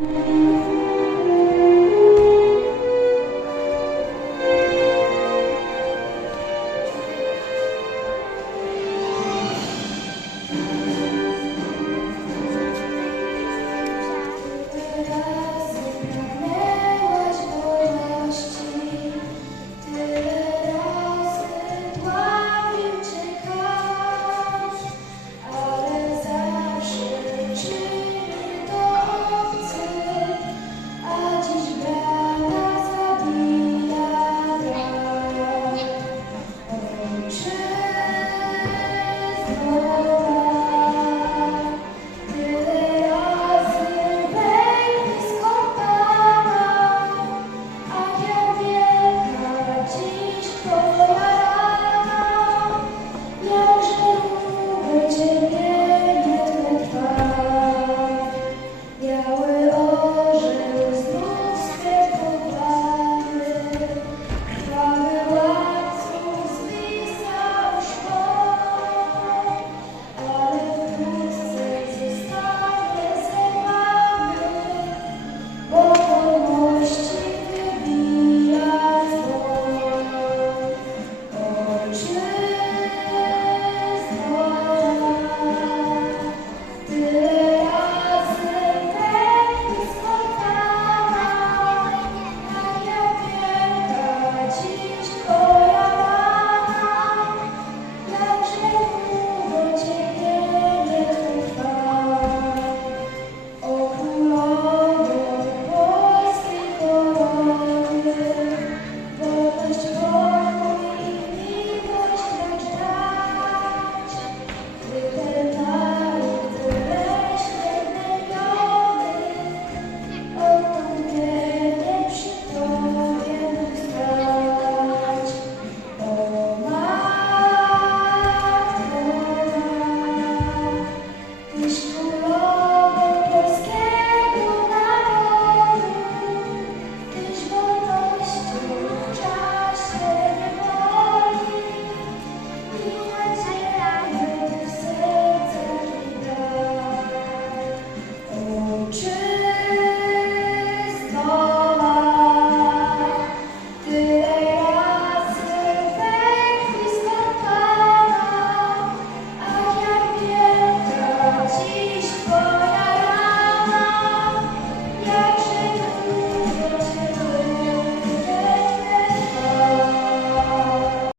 you